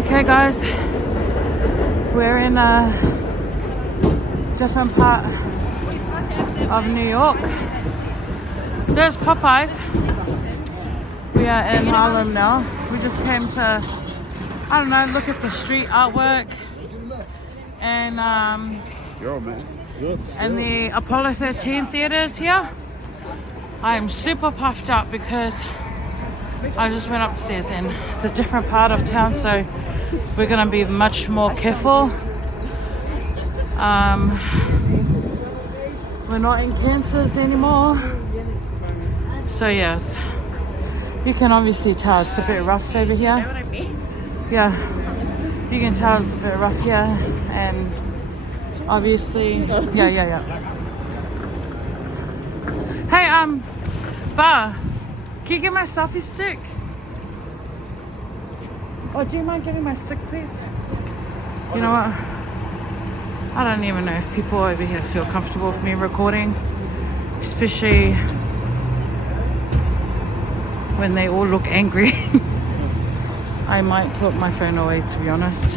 Okay guys, we're in a different part of New York. There's Popeyes. We are in Harlem now. We just came to, I don't know, look at the street artwork and the Apollo 13 theaters here. I am super puffed up because I just went upstairs and it's a different part of town, so we're gonna be much more careful. We're not in Kansas anymore, so yes, you can obviously tell it's a bit rough over here. Yeah, you can tell it's a bit rough here, and obviously, yeah. Hey, Bar, can you get my selfie stick? Oh, do you mind getting my stick, please? You know what? I don't even know if people over here feel comfortable with me recording, especially when they all look angry. I might put my phone away, to be honest.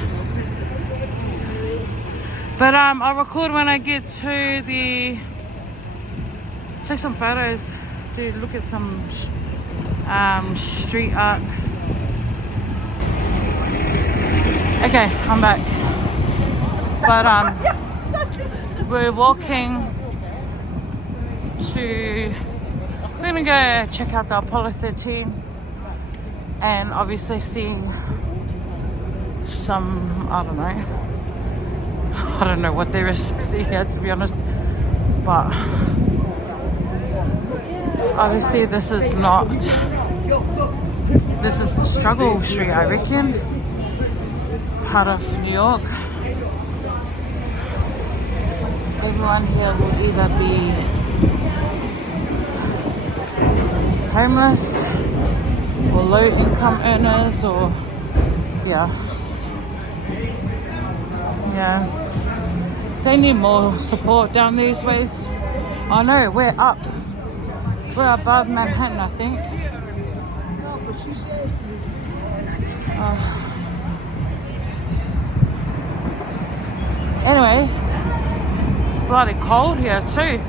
But I'll record when I get to take some photos to look at some street art. Okay, I'm back. But we're walking we're gonna go check out the Apollo 13 and obviously seeing some, I don't know what there is to see here, to be honest, but obviously this is the struggle street, I reckon, part of New York. Everyone here will either be homeless or low income earners, or yeah, they need more support down these ways. Oh no, we're above Manhattan, I think. Anyway, it's bloody cold here too.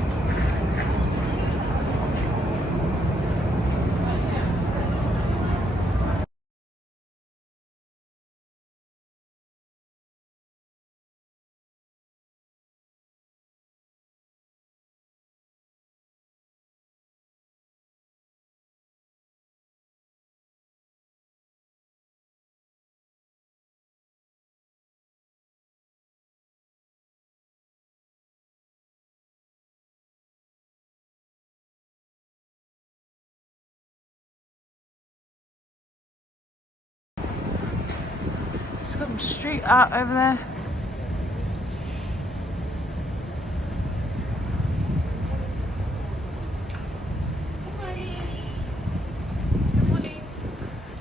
It's got some street art over there.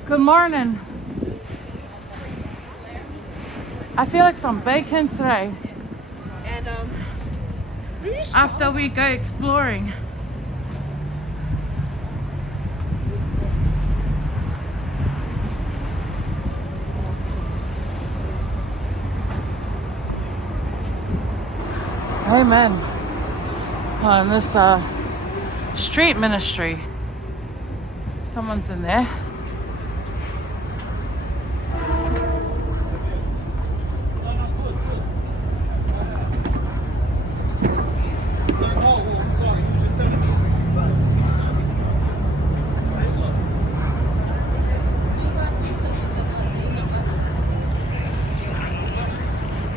Good morning. I feel like some bacon today. And after we go exploring. Amen. Oh, and this street ministry. Someone's in there.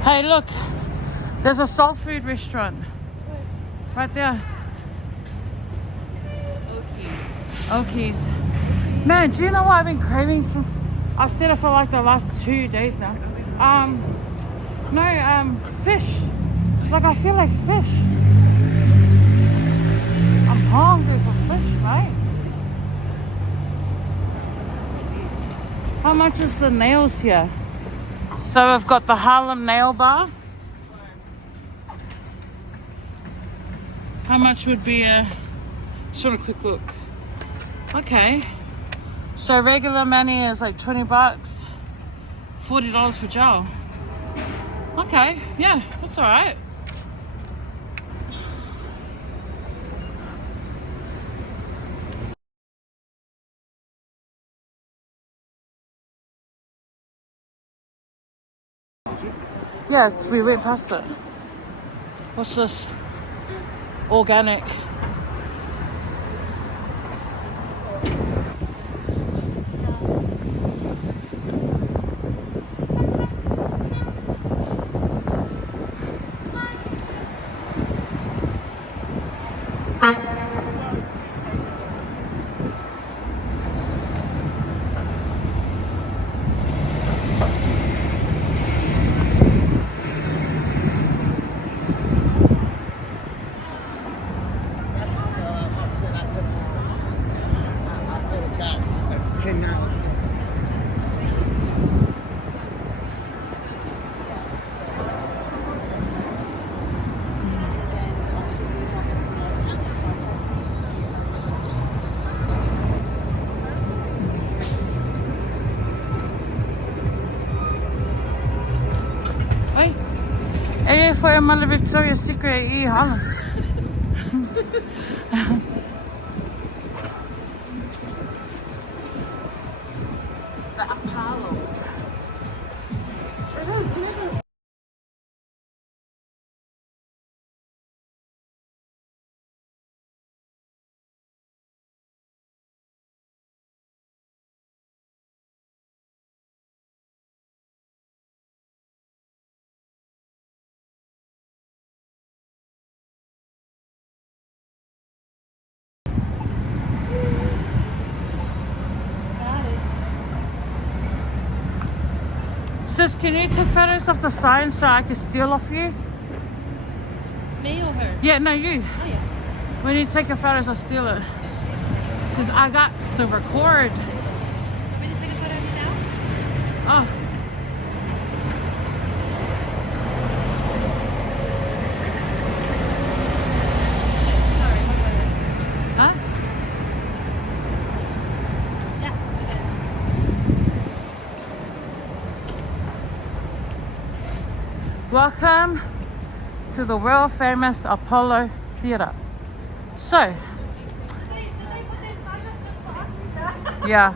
Hey, look. There's a soul food restaurant right there. Okies. Man, do you know what I've been craving since? I've said it for like the last 2 days now. Fish. Like, I feel like fish. I'm hungry for fish, right? How much is the nails here? So we've got the Harlem nail bar. How much would be just want a quick look. Okay. So regular money is like $20. $40 for gel. Okay, yeah, that's all right. Yeah, we went past it. What's this? Organic. Oi. Ella fue a Mother Victoria's Secret y Harlem. The Apollo. Sis, can you take photos of the sign so I can steal off you? Me or her? Yeah, no, you. Oh yeah. When you take your photos, I'll steal it. Because I got to record. Want me to take a photo of you now? Oh. Sorry. Huh? Yeah. Welcome to the world famous Apollo Theatre. So, yeah.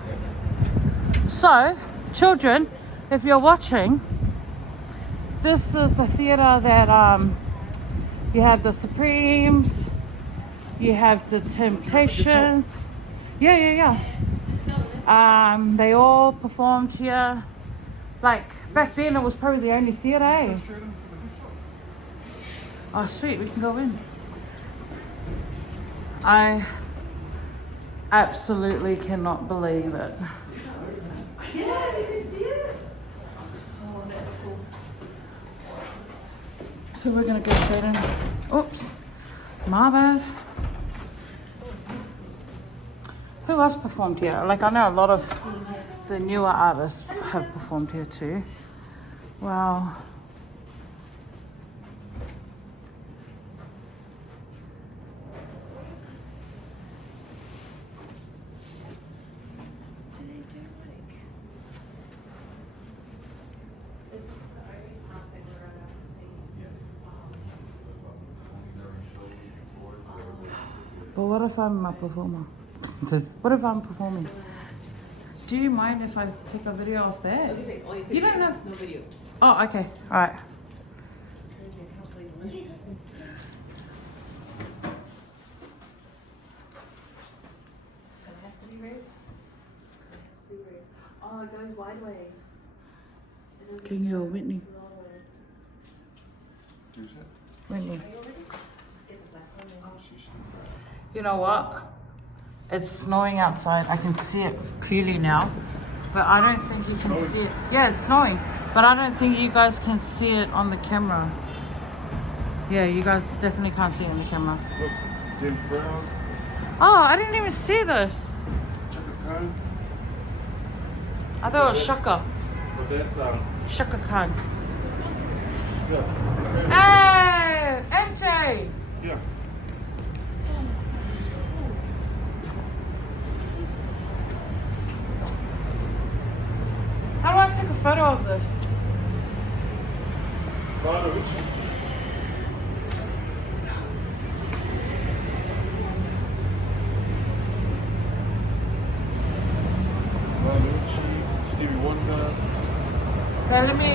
So, children, if you're watching, this is the theatre that you have the Supremes, you have the Temptations. Yeah. They all performed here. Like back then, it was probably the only theatre. Eh? Oh, sweet, we can go in. I absolutely cannot believe it. Yeah, did you see it? Oh, that's cool. So we're gonna go straight in. Oops, my bad. Who else performed here? Like I know a lot of the newer artists have performed here too. Wow. Do they do like? Is this the only part that we're allowed to see? But what if I'm a performer? What if I'm performing? Do you mind if I take a video of that? You don't have no videos. Oh, okay. All right. This is crazy. I can't believe it. It's gonna have to be red. It's gonna have to be red. Oh, it goes wide ways. Can you, Whitney? Long ways. Whitney. Are you ready? Just get the black one then. You know what? It's snowing outside. I can see it clearly now. But I don't think you can see it. Yeah, it's snowing. But I don't think you guys can see it on the camera. Yeah, you guys definitely can't see it on the camera. Look, James Brown, Oh, I didn't even see this. Chaka Khan. I thought it was Shaka. But that's Shaka Khan. yeah. Hey, MJ. Yeah. How do I take a photo of this. Lionel Richie. Lionel Richie, Stevie Wonder, Okay, let me.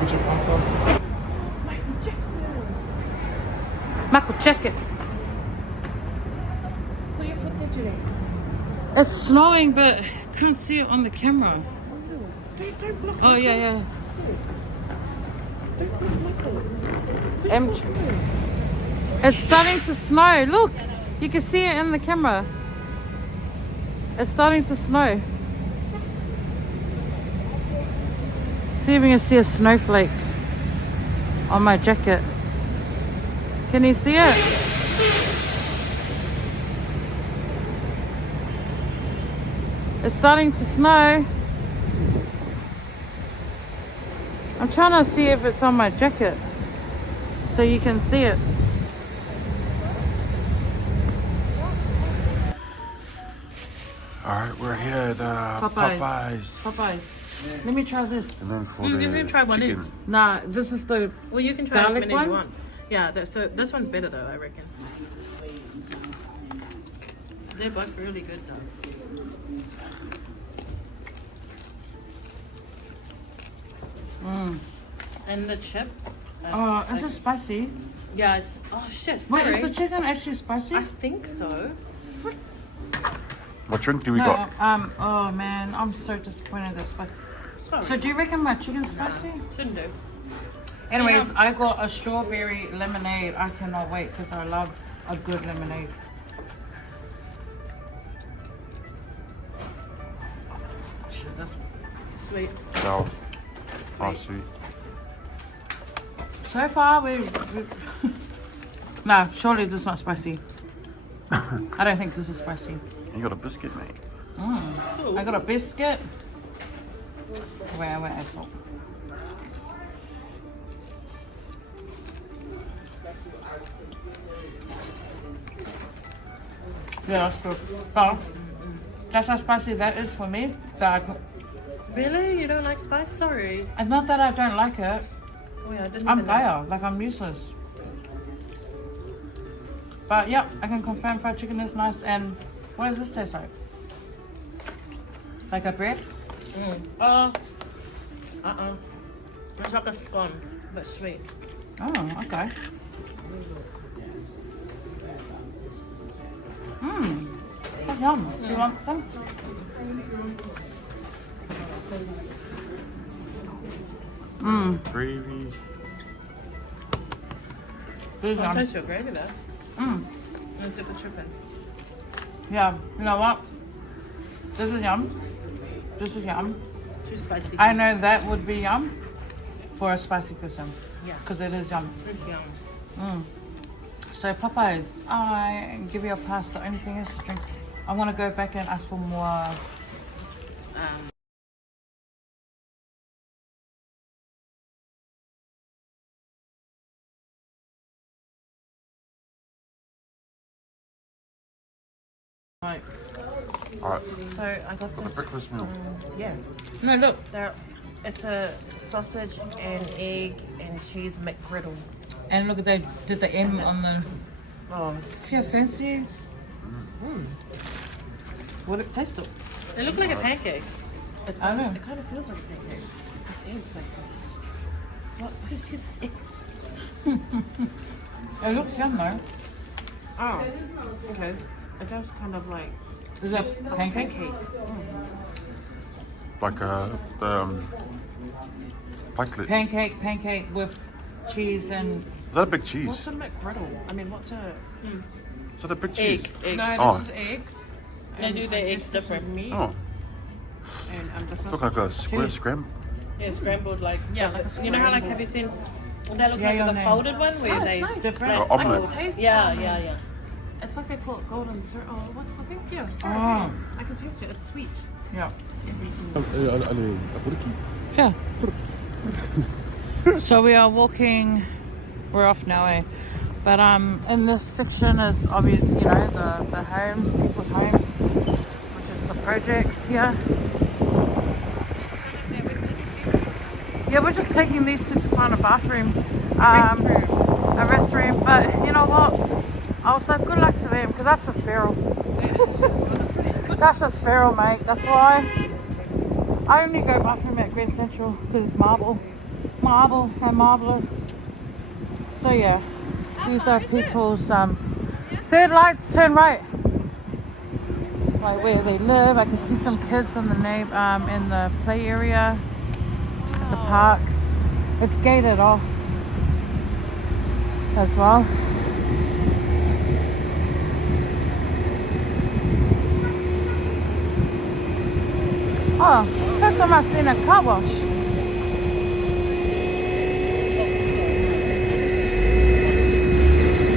Richard Papa. Michael, check it. Put your foot fidgeting. It's snowing, but I can't see it on the camera. Don't block. Oh, yeah, yeah. Don't block Michael. Empty. It's starting to snow. Look, you can see it in the camera. It's starting to snow. See if you can see a snowflake on my jacket. Can you see it? It's starting to snow. I'm trying to see if it's on my jacket so you can see it. Alright, we're here at Popeyes. Popeyes. Let me try this. And then for You the can try one chicken. Nah, this is the Well, you can try as garlic many as one? you want. Yeah, so this one's better though, I reckon. They're both really good though. And the chips. Oh, is it spicy? Yeah, it's. Oh shit. Wait, Sorry. is the chicken actually spicy? I think so. What drink do we No, got? oh man, I'm so disappointed that's spicy. So do you reckon my chicken's spicy? Shouldn't do. Anyways, I got a strawberry lemonade. I cannot wait because I love a good lemonade. Shit, that's Sweet. Sour. Oh, sweet. so far we no, surely this is not spicy. I don't think this is spicy. You got a biscuit, mate. I got a biscuit. Wait, I went salt. Yeah, that's good. But that's how spicy that is for me. That Really? You don't like spice? Sorry. it's not that I don't like it. Oh yeah, I didn't I'm even know. there, like I'm useless. But yeah, I can confirm fried chicken is nice. And what does this taste like? Like a bread? It's like a scone, but sweet. Oh, okay. That's yum. Do you want some? Gravy. This is I'll yum. taste your gravy though. Let's dip the chip in. Yeah, you know what? This is yum. This is yum. Too spicy. I know that would be yum for a spicy person. Yeah. Because it is yum. It's yum. So Popeyes, I give you a pass. The only thing is to drink. I want to go back and ask for more. Like, Alright, So I got got the this. breakfast meal. Yeah. no, look. It's a sausage and egg and cheese McGriddle. And look at they did the M on the. Oh, See how fancy? What it tasted? they look like a pancake. It I know. It kind of feels like a pancake. This egg, like this. What is this egg? It looks yum though. Oh, okay. It does kind of like Is that pancake? Like the pikelet. Pancake with cheese and. Is that a big cheese? What's a McGriddle? I mean, what's a Is that a big cheese? egg? No, this Oh. is egg. They do their eggs different. Meat. Oh, And the look like a square scramble. Yeah, scrambled like you know how like have you seen? They look Yeah, like your the name. folded one where Oh, they it's nice. Different. Like omelette. Taste yeah. It's like they call it golden syrup. Oh, what's the thing? Yeah, sorry. Oh. I can taste it. It's sweet. Yeah. Everything. Sure. So we are walking. We're off now, eh? But in this section is obvious, you know, the homes, people's homes, which is the projects here. They were taking people Yeah, we're just taking these two to find a bathroom, a restroom. But you know what? I was like, good luck to them, because that's just feral. That's just feral, mate. That's why I only go bathroom at Grand Central, because it's marble and marvelous. So yeah, these are people's third lights. Turn right. Like where they live. I can see some kids in the in the play area, the park. It's gated off as well. Oh, first time I've seen a car wash.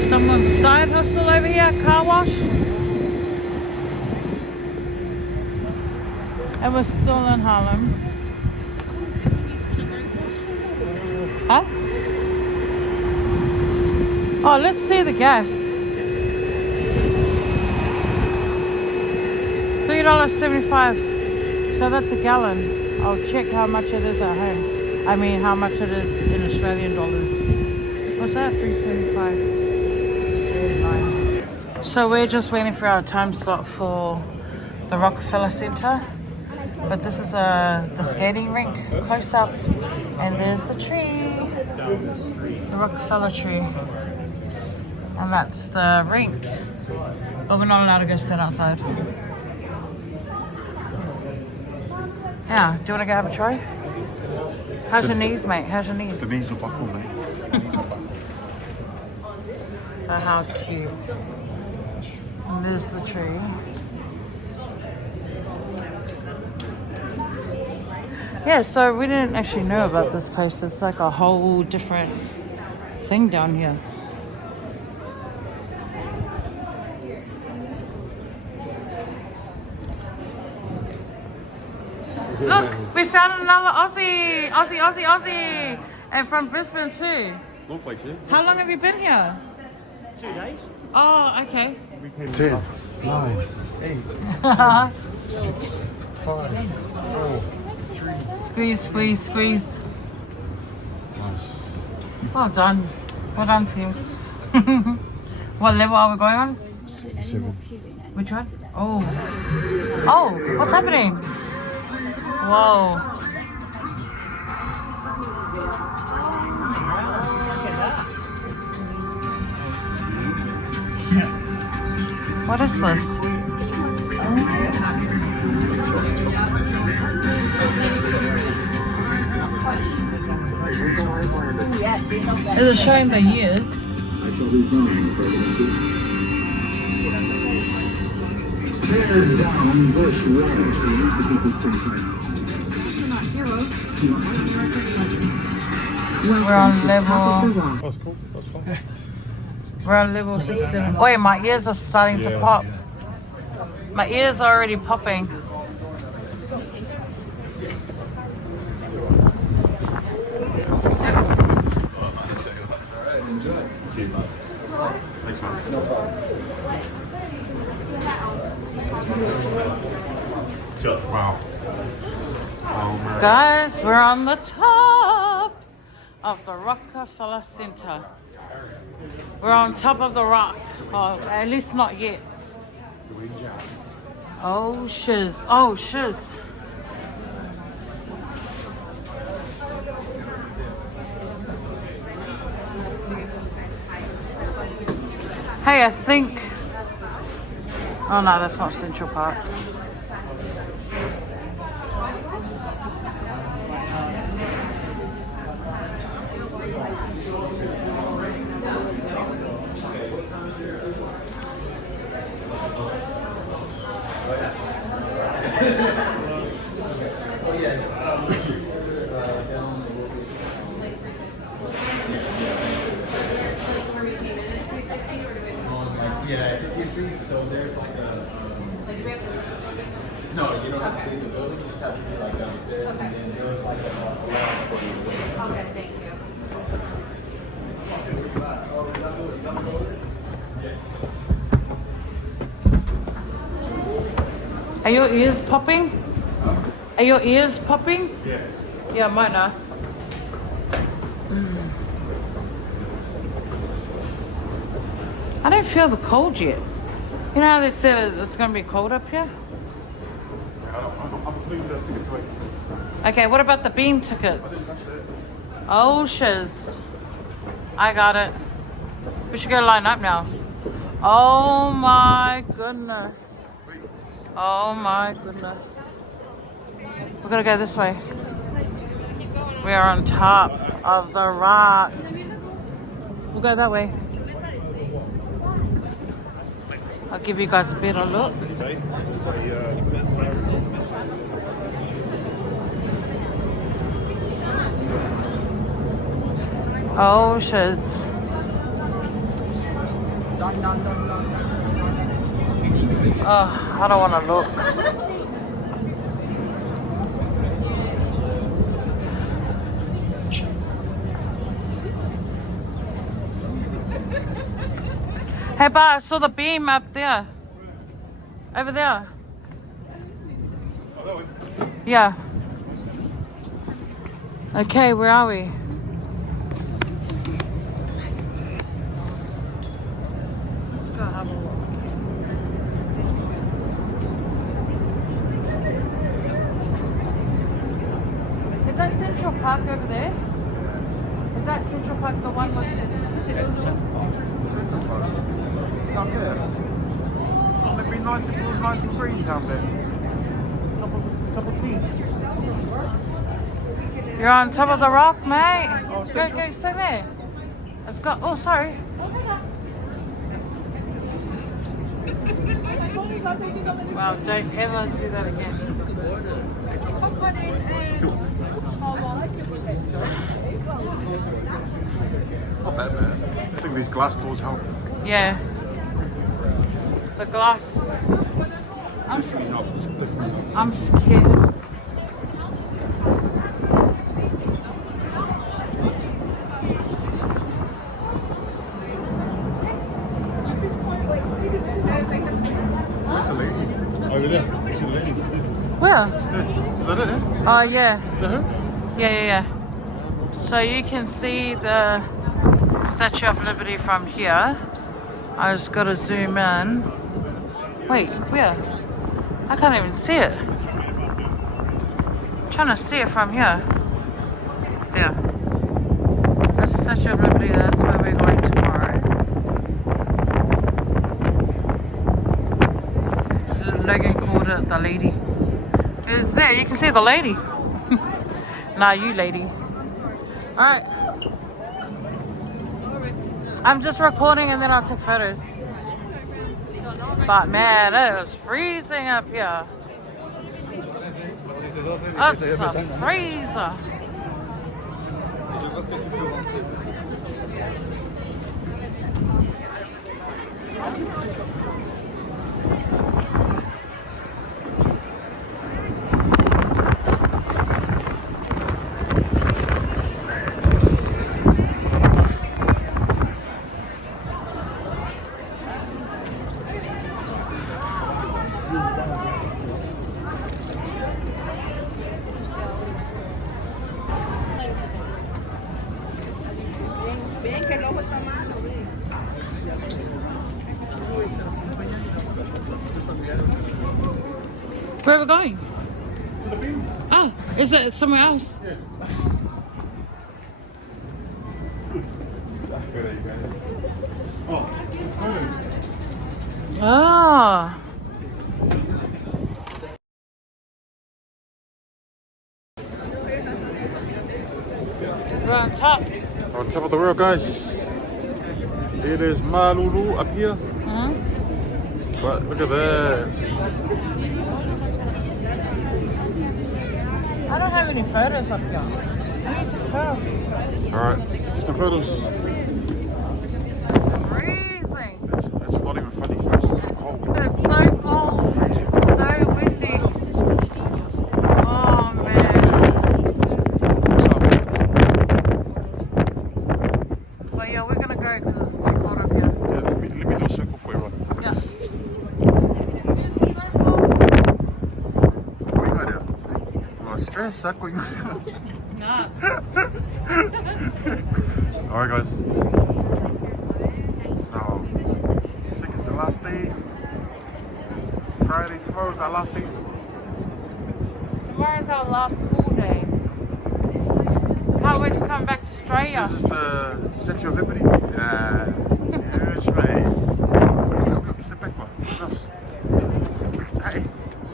Someone's side hustle over here, car wash. And we're still in Harlem. Huh? Oh, let's see the gas. $3.75. So that's a gallon. I'll check how much it is at home. I mean, how much it is in Australian dollars. What's that? $3.75. So we're just waiting for our time slot for the Rockefeller Center. But this is the skating rink close up. And there's the tree. The Rockefeller tree. And that's the rink. But we're not allowed to go stand outside. Yeah, do you want to go have a try? How's your knees, mate? How's your knees? The knees will buckle, mate. Oh, how cute. And there's the tree. Yeah, so we didn't actually know about this place. It's like a whole different thing down here. Look, we found another Aussie. Aussie. And from Brisbane too. Look like it. How long have you been here? 2 days. Oh, okay. 10, 9, 8, 6, 5, 4, 3. Squeeze. Nice. Well done. Well done, team. What level are we going on? 67. Which one? Oh, what's happening? Whoa. What is this? Is it showing the years? We're on level. That's cool. That's fine. We're on level 67. Oh yeah, my ears are starting to pop. My ears are already popping. Thanks, man. Wow. Oh, man. Guys, we're on the top of the Rockefeller Center. We're on top of the rock. Or at least not yet. Oh shiz. Hey, I think... Oh no, that's not Central Park. Yeah, 50th Street, so there's like a... no, you don't have to leave the building, you just have to be like downstairs, and then there's like a... Okay, thank you. Are your ears popping? Are your ears popping? Yeah. Yeah, mine are. I don't feel the cold yet. You know how they said it's going to be cold up here? I'm putting the tickets away. Okay, what about the beam tickets? Oh, shiz. I got it. We should go line up now. Oh my goodness. Oh my goodness. We're gonna go this way. We are on top of the rock. We'll go that way. I'll give you guys a better look. Oh, shiz. Oh, I don't want to look. Hey, Pa, I saw the beam up there. Over there. Yeah. Okay, where are we? Let's go have a look. Is that Central Park over there? Is that Central Park the one with Down there. Oh, it'd be nice if it was nice and green down there. Couple teams. You're on top of the rock, mate. Go, stay there. Let's go. Oh, sorry. Wow, don't ever do that again. Not that bad. I think these glass doors help. Yeah. The glass. I'm scared. Where's the lady? Over there. I see the lady. Where? Yeah. Is that it? Oh, yeah. Is that her? Yeah. So you can see the Statue of Liberty from here. I just got to zoom in. Wait, where? I can't even see it. I'm trying to see it from here. There. That's the Statue of Liberty. That's where we're going tomorrow. Logan called it the lady. It's there. You can see the lady. Nah, you lady. Alright. I'm just recording and then I'll take photos. But man, it is freezing up here. It's a freezer. Where are we going? To the beam. Oh, is it somewhere else? Yeah. There you go. Oh. Oh. We're on top. On top of the road, guys. It is Malulu up here. But look at that. I don't have any photos up here. I need to take a photo. Alright, just some photos. It's freezing. It's not even funny, guys. It's so cold. It's so cold. It's so windy. Oh man. But yeah, we're gonna go because it's too cold up here. Yeah, let me do a circle for you, right? Yeah. Stress, saco. Nah. Alright, guys. So, day. Friday, tomorrow's our last day. Tomorrow's our last full day. Can't wait to come back to Australia. This is the Statue of Liberty. Yeah, that's right. Look, step back, man. Yes. Hey.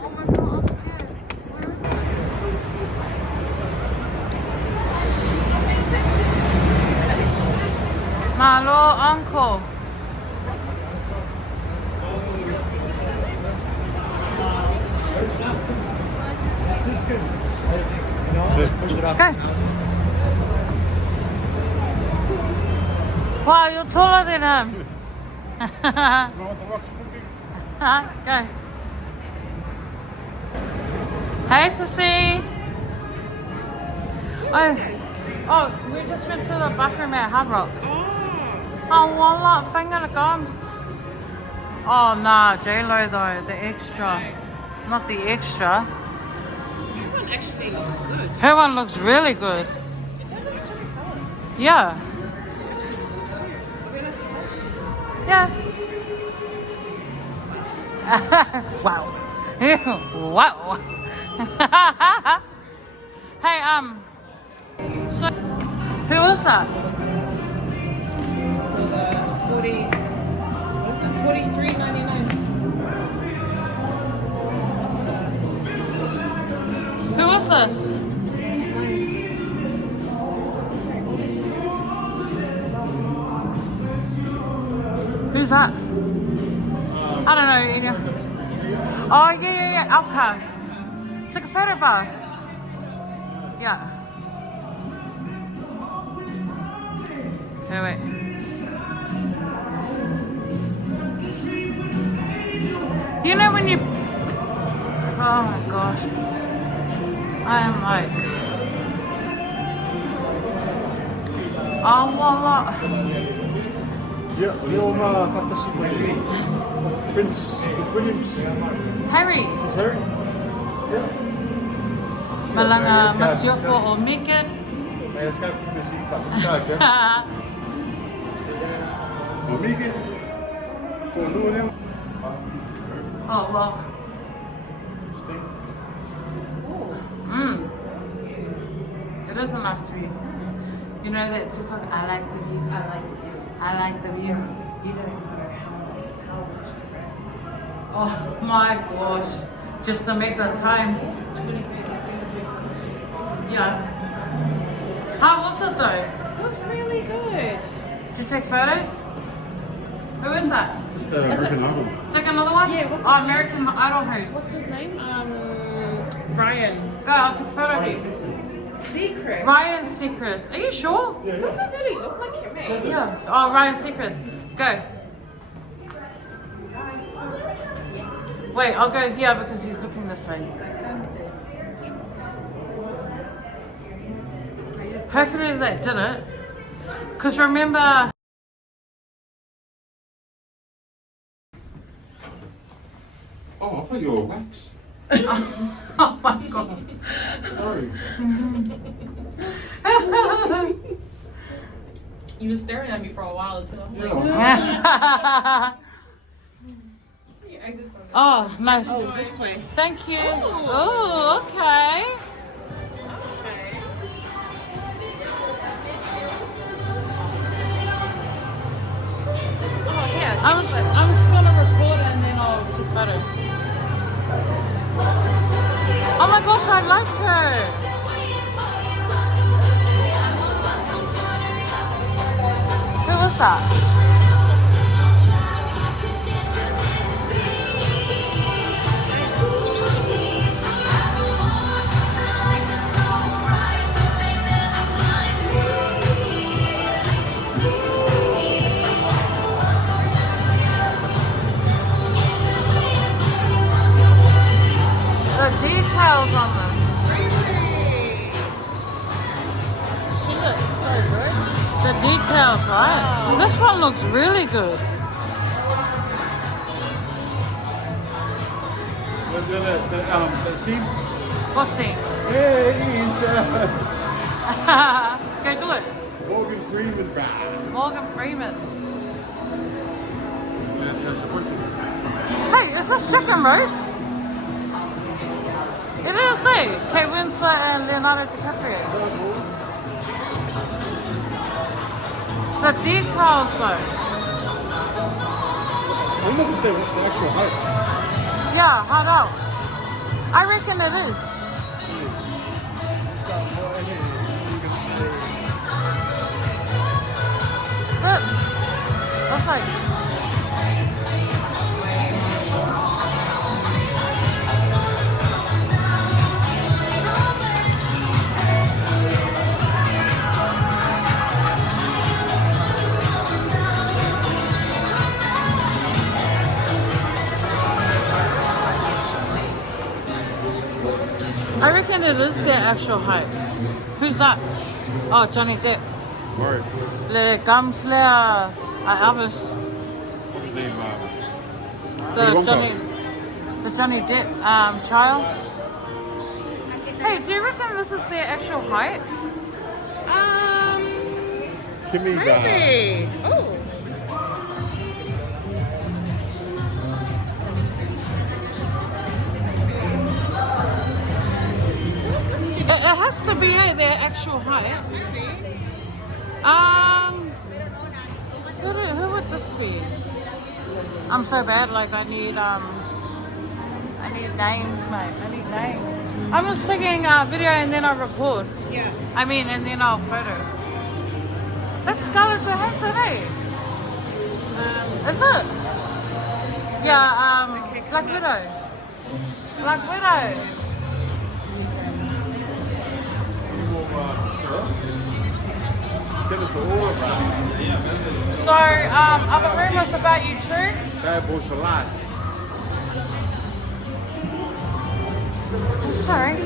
Oh my god, I'm scared. Where is it? My little uncle. Okay. Wow, you're taller than him. Go. Hey, Sissy. Oh, we just went to the bathroom at Hard Rock. Oh, wallah, finger the gums. Oh, nah, J-Lo though, the extra. Not the extra. That one actually looks good. Her one looks really good. Yeah. Yeah. Wow. Wow. Hey, so who was that? 43.99. Who was this? Who's that? I don't know. Oh, yeah. Outcast. Took a photo bar. Yeah. Okay, wait. You know when you... Oh my gosh. I am like... Oh, wallah. Yeah, اليوم فتشت Prince Williams. Harry. Prince Harry. Yeah. Malanga Monsieur for Megan. Maar je schijnt plezier van kijken. Voor Megan. Voor Zoen. Oh, well. It is a nice view. You know that Tussaud, I like the view, I like the view. You don't know how much. Oh my gosh. Just to make the time. Yeah. How was it though? It was really good. Did you take photos? Who is that? It's the American Idol. Take another one? Yeah, what's oh, his American Idol host. What's his name? Ryan. Go, I'll take a photo of you. Secret. Ryan Seacrest. Are you sure? Doesn't really look like him, eh? Yeah. Oh, Ryan Seacrest. Go. Wait, I'll go here because he's looking this way. Hopefully they did it. Because remember... Oh, I thought you were wax. Oh my god. Sorry. You were staring at me for a while too. I was like, your exit's so good. Oh, nice. Oh, this way. Thank you. Oh, okay. Oh, yeah. I'm just gonna record and then I'll take photos. Oh my gosh, I like her. Who was that? The details on them. She looks so good. The details, right? This one looks really good. What's the scene? What scene? Hey, he's Go do it. Morgan Freeman. Morgan Freeman. Yeah, Hey, is this chicken roast? It is, eh? Kate Winslet and Leonardo DiCaprio. The details, though. I never say what's the actual height. Yeah, hard out. I reckon it is. Look, looks like. I reckon it is their actual height. Who's that? Oh, Johnny Depp. Word. Le Gumslayer Elvis. What's his name? The Johnny Depp child. Hey, do you reckon this is their actual height? Kimmy Really? Oh. It has to be their actual height. Who would this be? I'm so bad. Like I need names, mate. I need names. I'm just taking a video and then I'll record. Yeah. I mean, and then I'll photo. That's Scarlett Johansson, eh? Is it? Yeah. Black Widow. Black Widow. So, are the rumors about you true? Bad boy for life. Sorry.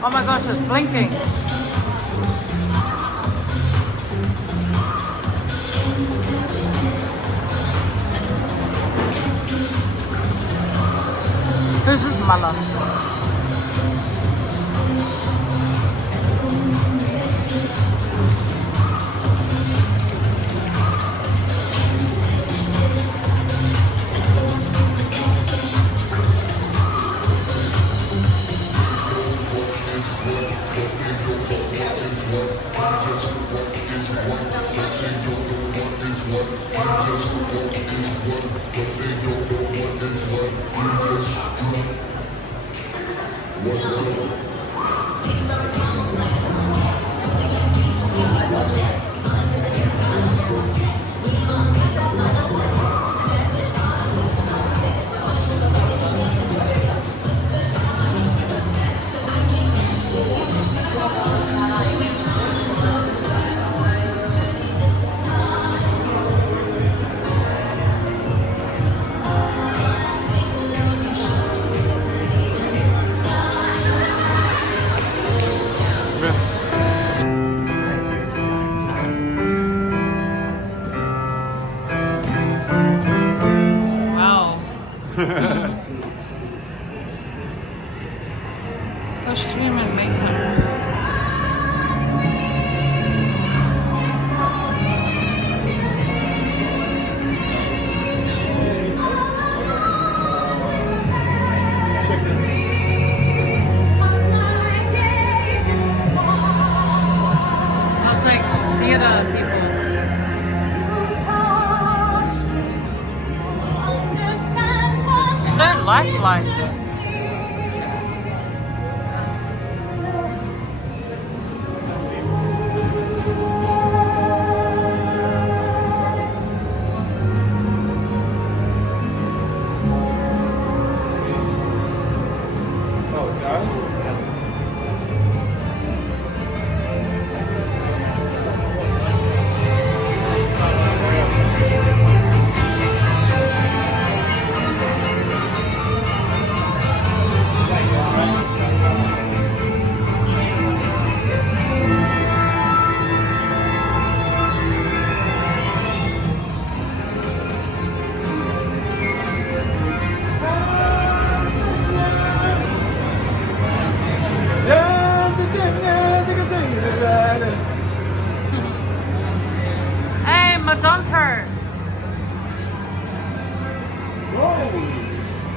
Oh my gosh, it's blinking. Who's his mother? Costume and makeup. Looks like theater people. So lifelike.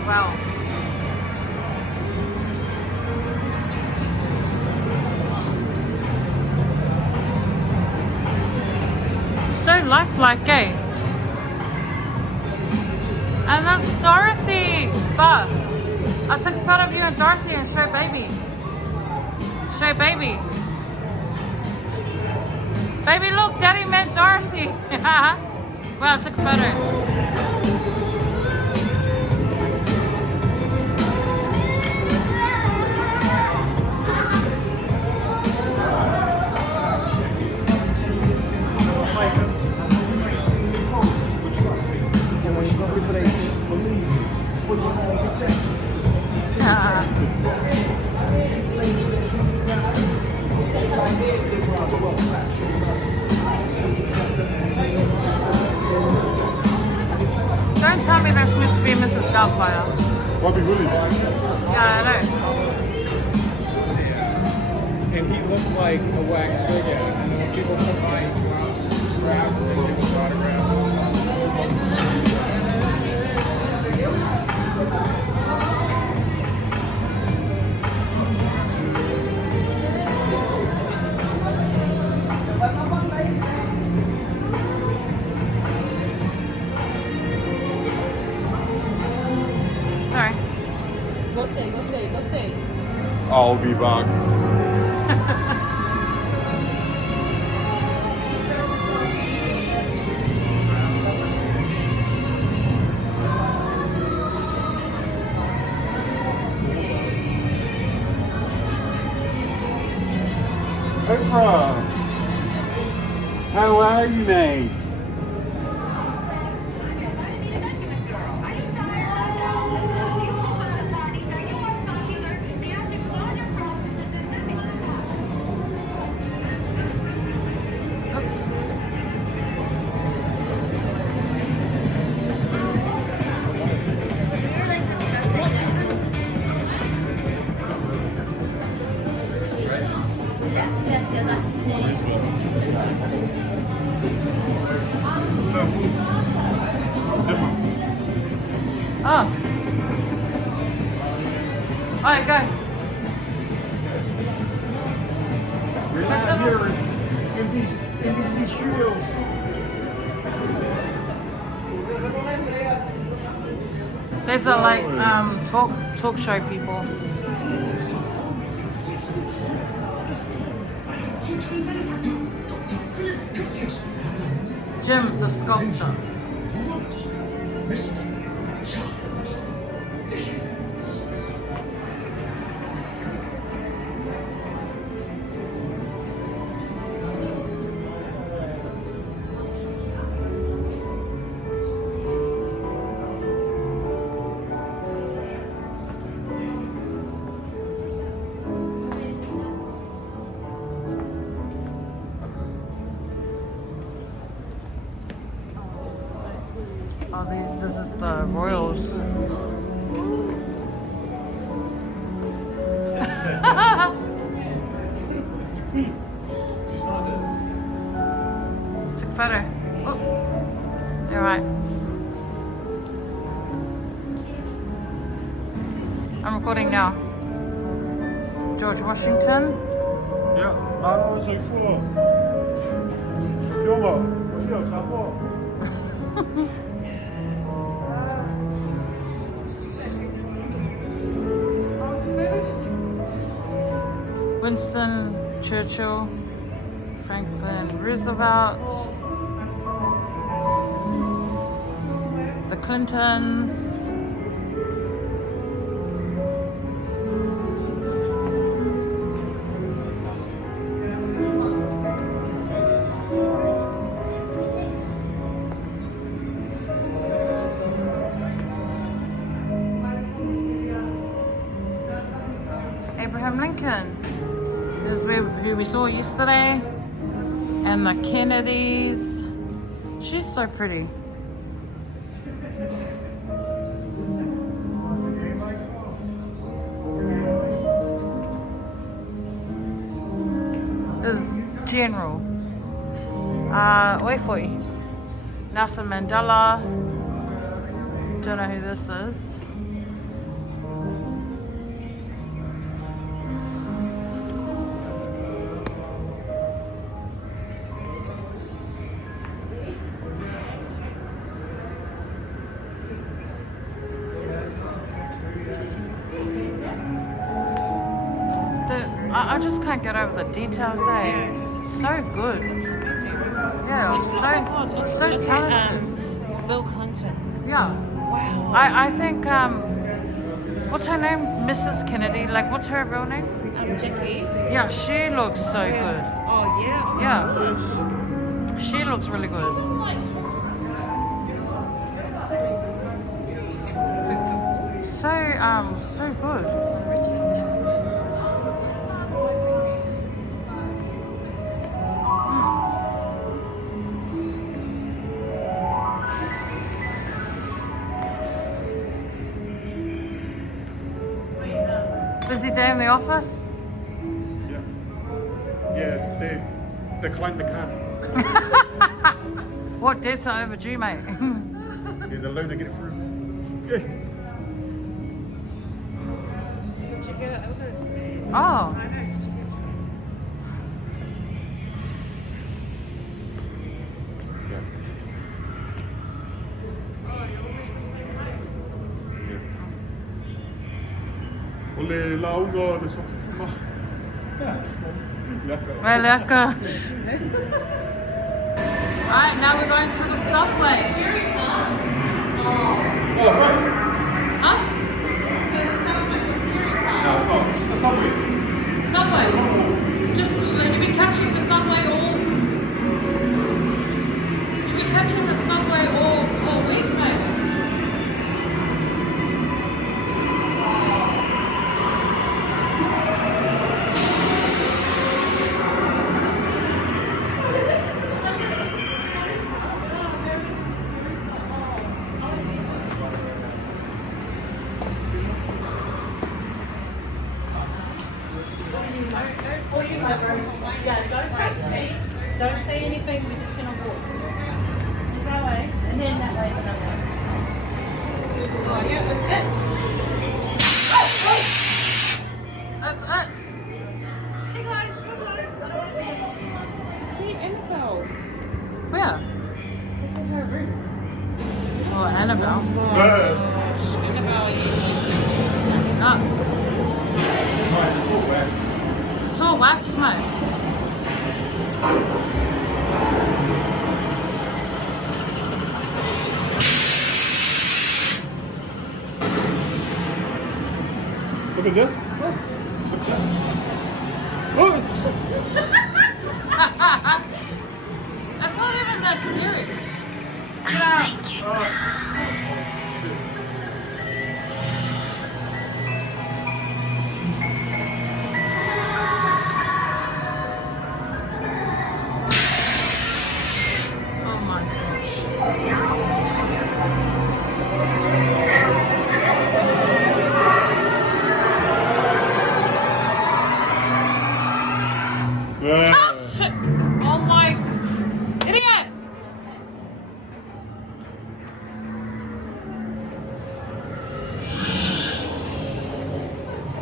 well. So lifelike, eh? And that's Dorothy! But I took a photo of you and Dorothy and show baby. Show baby. Baby, look, Daddy meant Dorothy. Well, I took a photo. Don't tell me that's meant to be Mrs. Doubtfire. Robbie Williams. Yeah, I know. And he looked like a wax figure. And when people come by and grab and give him autographs. Sorry. Go stay. I'll be back. Oprah, how are you, mate? Yeah, that's his name. Oh. Alright, go. We're not here in these studios. These are like talk show people. Jim the sculptor. Oh, this is the Royals. Took a photo. Oh, you're right. I'm recording now. George Washington. Ja, hallo, zo voor. Jongen, wat is dat? Ga voor. Winston Churchill, Franklin Roosevelt, the Clintons, Abraham Lincoln. This is who we saw yesterday, and the Kennedys. She's so pretty. This is General. Oifoi. Nelson Mandela. Don't know who this is. I just can't get over the details there. Yeah. So good. Looks amazing. Yeah, Oh my God, look, so look talented. at Bill Clinton. Yeah. Wow. I think, what's her name? Mrs. Kennedy. Like, what's her real name? Jackie. Yeah, she looks so Oh yeah. Oh my Yeah. gosh. good. She looks really good. So good. Busy day in the office? Yeah. Yeah, they climbed the cab. What debts are overdue, mate? Yeah, the loan to get it through. Yeah. Did you get it over? Oh. I know. Did you get it? Ole lauga le sofisma. Well, lekker. Alright, now we're going to the subway. Oh, right. Huh? This sounds like the scary part. No, it's not. It's just the subway. Subway. Just you've been catching the subway all. You've been catching the subway all week, mate. Don't say anything, we're just gonna walk. This way, and then that way, that way. Oh, yeah, that's it. That's it. Hey guys, come guys. See Annabelle. Where? This is her room. Oh, Annabelle. Yeah. Annabelle. It's up. It's all wax, mate. Look at that. Oh. That's not even that scary. Oh my gosh. Yeah. Oh shit! Oh my idiot!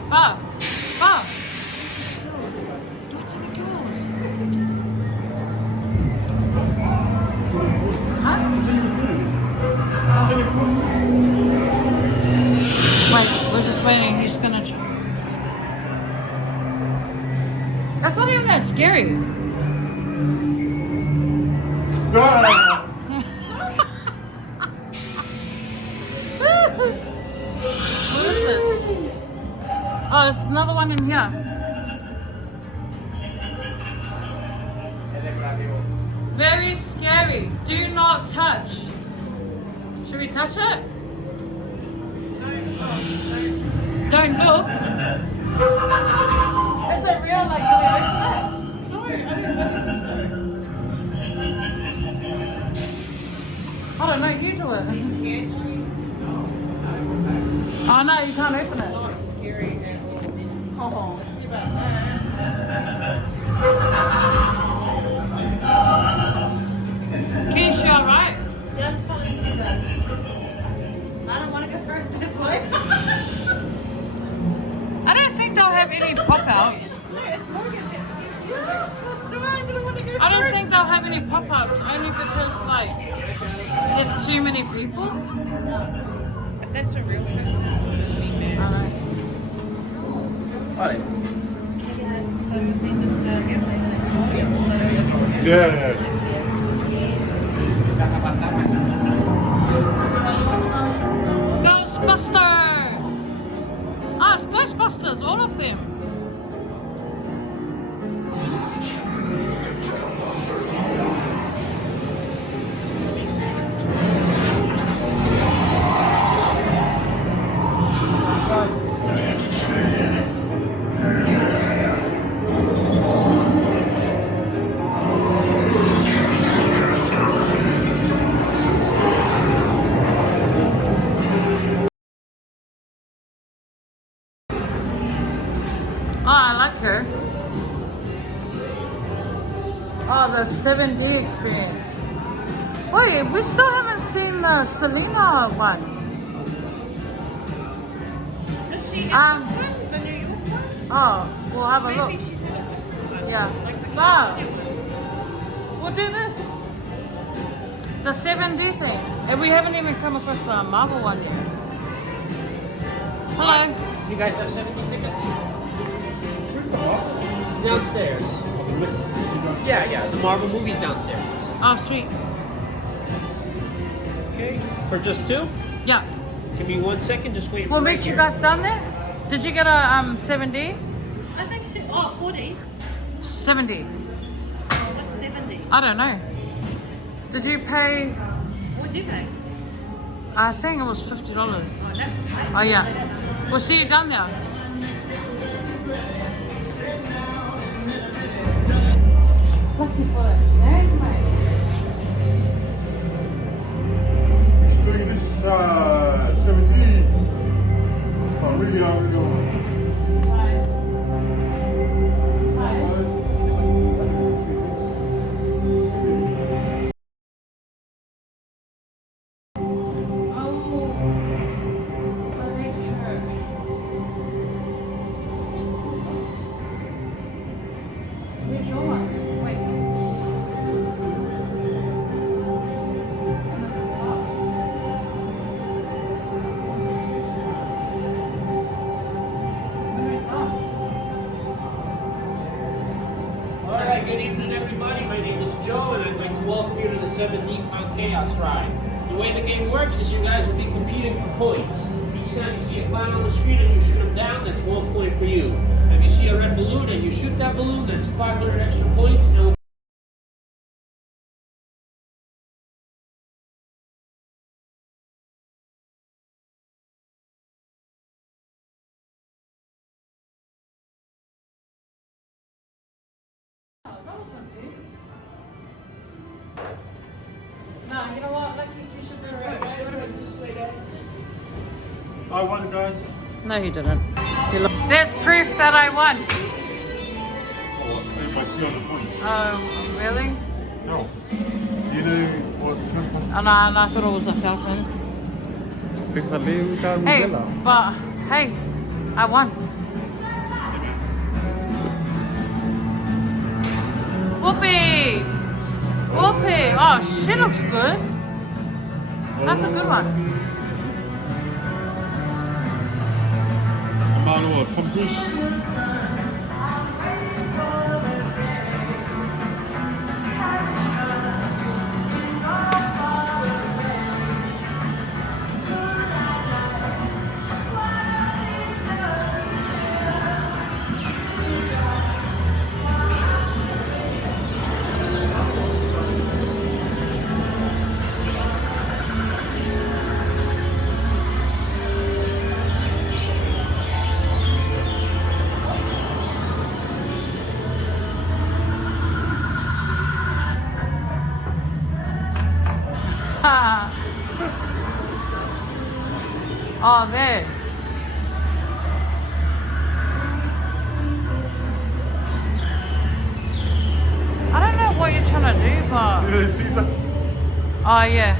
Bob! Bob! Do it to the girls. Huh? Wait, we're just waiting. He's gonna try. That's not even that scary. Ah. What is this? Oh, there's another one in here. Very scary. Do not touch. Should we touch it? Don't look. Is it real? Like, can we open it? No, I didn't know so. I don't know. You do it. Are you scared, Julie? Oh no, you can't open it. Not scary at all. Oh. Let's see about that. Keisha, you alright? Yeah, I'm just following you guys. I don't want to go first this way. I don't think they'll have any pop-outs. No, it's Morgan. It's you. So I didn't want to go I don't think they'll have any pop-outs only because like there's too many people. If that's a real person, it would be bad. Alright. Vale. first. Yeah. Ghostbuster! Ah, it's Ghostbusters, all of them. Oh, I like her. Oh, the 7D experience. Wait, we still haven't seen the Selena one. Is she in this one? The New York one? Oh, we'll have a look. Maybe she's in a different one. Yeah. Like the Wow. California one. We'll do this. The 7D thing. And we haven't even come across the Marvel one yet. Hello. You guys have 70 tickets? Downstairs. Yeah, the Marvel movie's downstairs. Oh, sweet. Okay. For just two? Yeah. Give me 1 second, just wait. We'll right meet you here. guys down there. Did you get a 7D? I think she, 40. 70. What's 70? I don't know. Did you pay? What'd you pay? I think it was $50. Oh, no. Oh yeah. We'll see you down there. Looking for it. He's doing this 70. Oh, really, I really don't. Where's your one? Wait. When does it start? When do we start? All right, good evening, everybody. My name is Joe, and I'd like to welcome you to the 7D Clown Chaos Ride. The way the game works is you guys will be competing for points. Each time you see a clown on the street and you shoot him down, that's 1 point for you. If you see a red balloon and you shoot that balloon, that's 500 extra points. And No, you know what? You should do it right. this way, guys. I won, guys. No, he didn't. There's proof that I won. Oh, I got 200 points. Oh, really? No. Do you know what 200 points is? Oh, no, I thought it was a falcon. Fica valeu, cara, Hey, lá. but hey, I won. Whoopee! Whoopee! Oh, she looks good. That's a good one. Malo, Tom Cruise. Oh, there. I don't know what you're trying to do, but... Yeah, Caesar. Oh, yeah.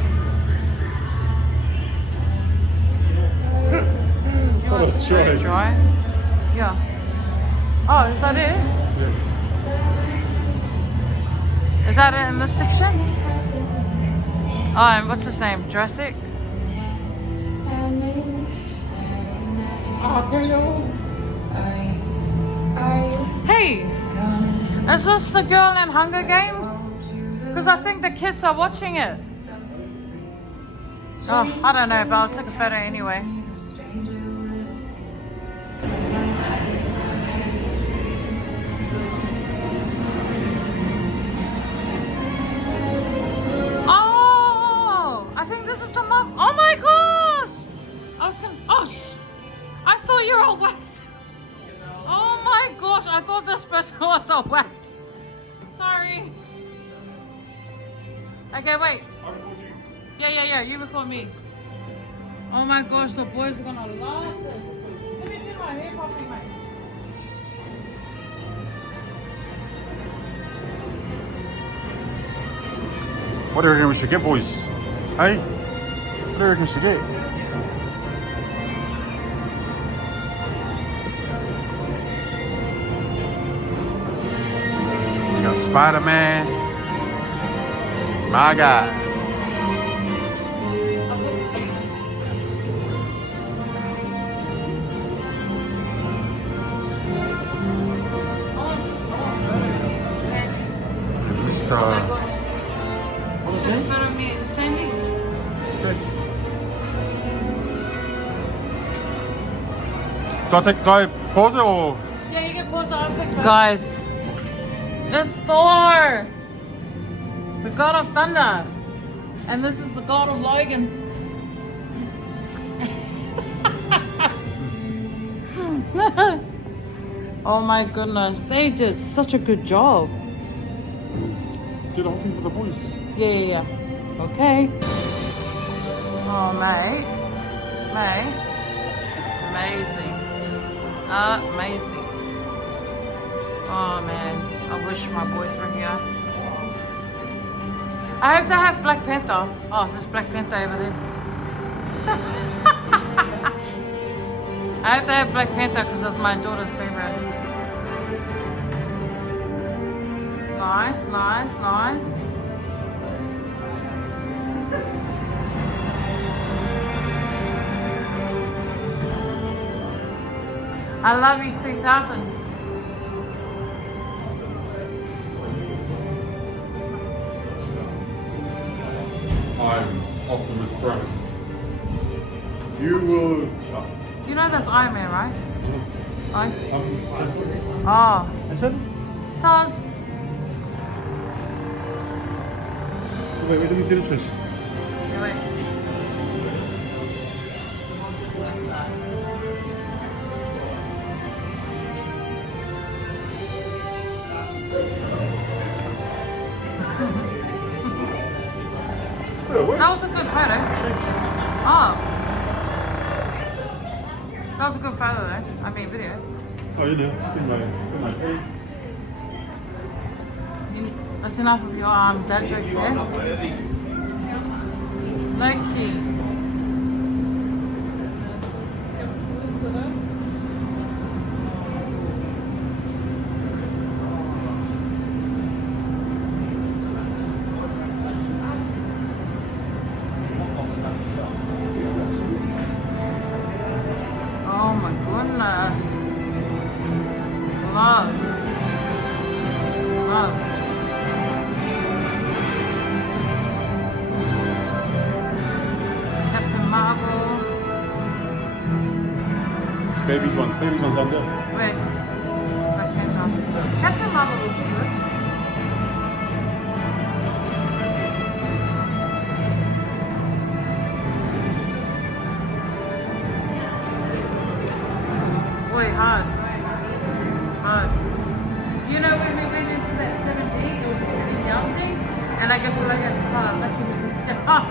You want to try. try? Yeah. Oh, is that it? Yeah. Is that it in this section? Oh, and what's his name? Jurassic? Hey! Is this the girl in Hunger Games? Because I think the kids are watching it. Oh, I don't know, but I'll take a photo anyway. Oh, I think this is the mom. Oh my gosh! I was gonna. Oh, I thought you were all wax. Oh my gosh! I thought this person was all wax. Sorry. Okay, wait. Yeah. You record me. Oh my gosh, the boys are gonna love this. Let me do my hair properly, mate. What do you reckon we should get, boys? Hey? What do you reckon we should get? You got Spider-Man. My God. Mr. What is his name? In front of me, standing. Okay. Do I pause it or? Yeah, you can pause. I'll take photos. Guys, it's Thor, the God of Thunder, and this is the God of Logan. Oh my goodness, they did such a good job. Do the whole thing for the boys. Yeah. Okay. Oh, mate. It's amazing. Amazing. Oh, man. I wish my boys were here. I hope they have Black Panther. Oh, there's Black Panther over there. I hope they have Black Panther because that's my daughter's favorite. Nice. I love you 3000. I'm Optimus Prime. You will. You know that's Iron Man, right? Oh. Soz. Wait, let me do this first. Wait. That was a good photo. Oh. That was a good photo though. I mean video. Oh, you know, it's in my phone. That's enough of your dad jokes, yeah? No key. Oh my goodness. Love. Captain Marvel. Baby's one's under. Wait. Captain Marvel looks good. Wait, hard. You know when we went into that 7D, it was a sitting down thing, and I got to look at the car, like he was sitting down.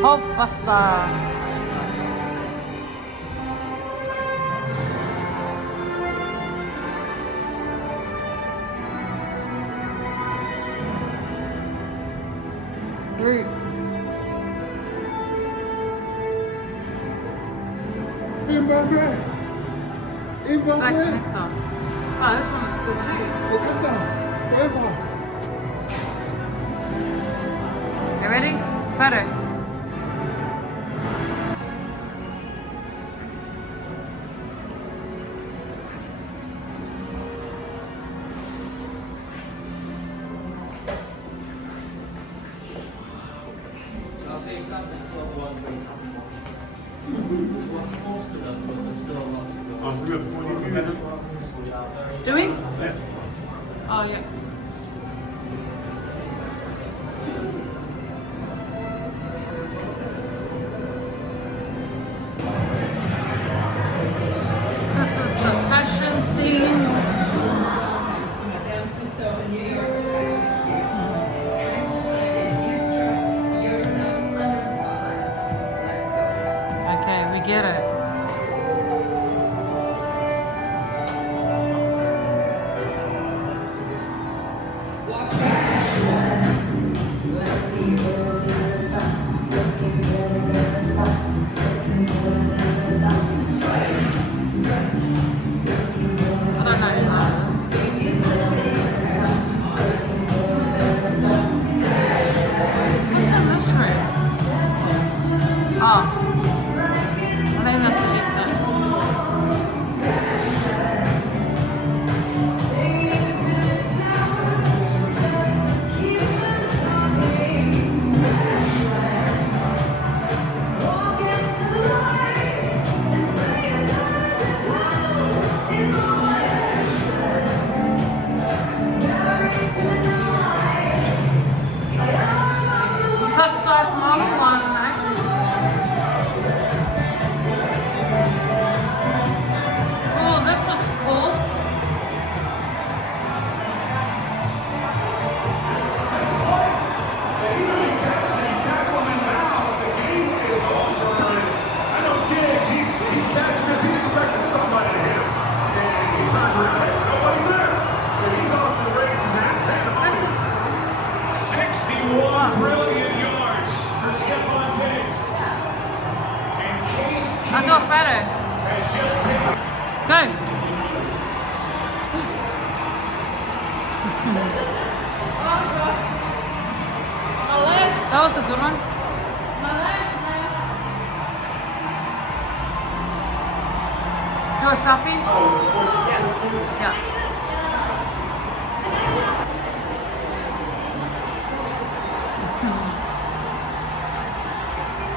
Hope Buster. Zimbabwe. Black Zimbabwe. pepper. Oh, this one is good too. Wakanda. Forever. You ready? Better. I'll say some are still the ones we haven't watched. Watched most of them, but there's still a lot to go. Oh, so we have 40 minutes. Do we? Yeah. Oh, yeah. This is the fashion scene. Madame Tussaud, New York fashion experience. It's time to shine as you strut yourself under the spotlight. Let's go. Okay, we get it. Let's see I don't know who that is. What's in this room? Oh. I think that's the exit. Tussaud Model 1, right? Oh, this looks cool. I'll do it better. Go. That was a good one. Do a selfie? Yeah.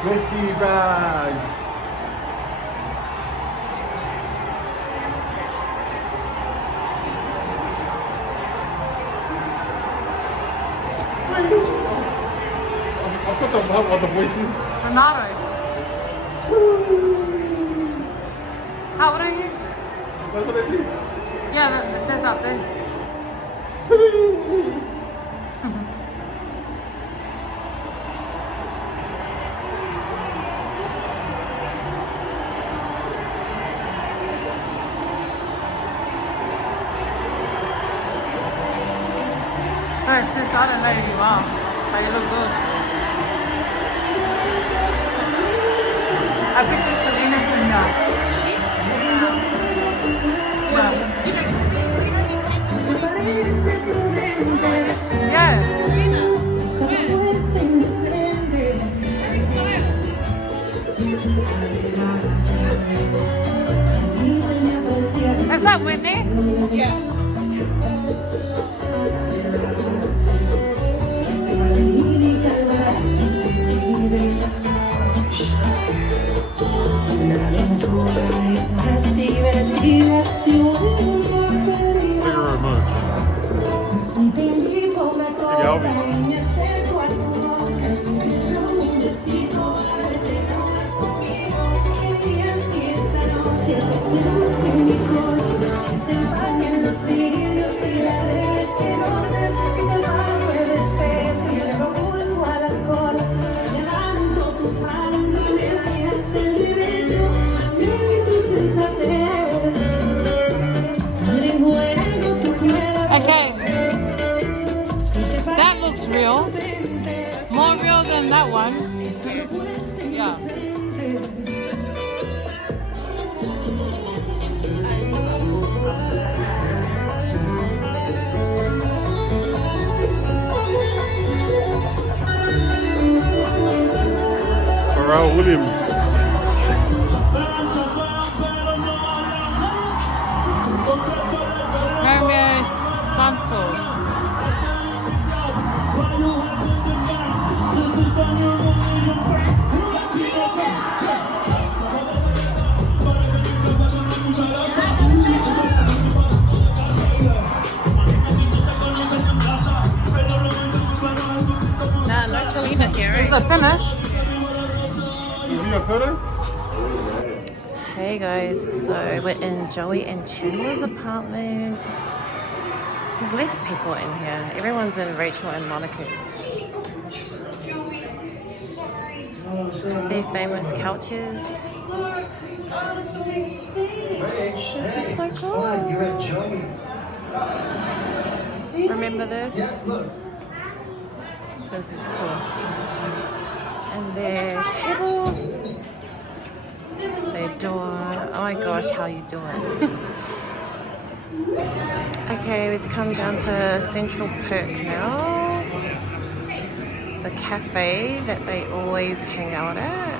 Messi rise. I've got the voice too. Ronaldo. How old are you? That's what I do. Yeah, it says up there. Sorry, sis, I don't know you well, but you look good. I picture Selena from now. Yeah. Is that Whitney? Yes. Thank you very much. Hey, Alvin. Okay. That looks real. More real than that one. Yeah. Hey guys, so we're in Joey and Chandler's apartment. There's less people in here. Everyone's in Rachel and Monica's. Their famous couches. This is so cool. Remember this? This is cool. And their table. Their door. Oh my gosh, how you doing? Okay, we've come down to Central Perk now. The cafe that they always hang out at.